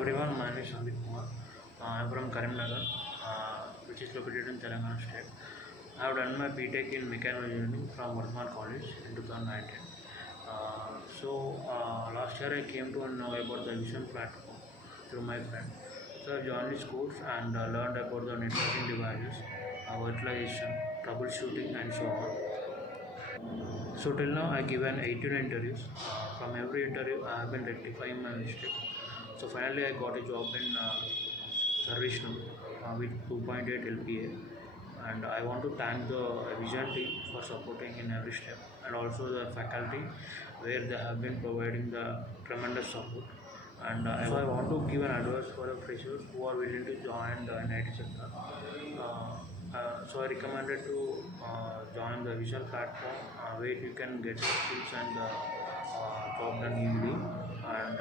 everyone, my name is Sandeep Kumar. I am from Karimnagar, which is located in Telangana state. I have done my BTech in Mechanical Engineering from Worthman College in 2019. Last year I came to know about the Vision platform through my friend. So I joined this course and learned about the networking devices, virtualization, troubleshooting, and so on. So till now I given 18 interviews. From every interview I have been rectifying my mistake. So finally I got a job in service now with 2.8 LPA, and I want to thank the Vision team for supporting in every step, and also the faculty where they have been providing the tremendous support. And I want to give an advice for the freshers who are willing to join the IT sector. So I recommended to join the Vision platform where you can get the skills and job done easily, and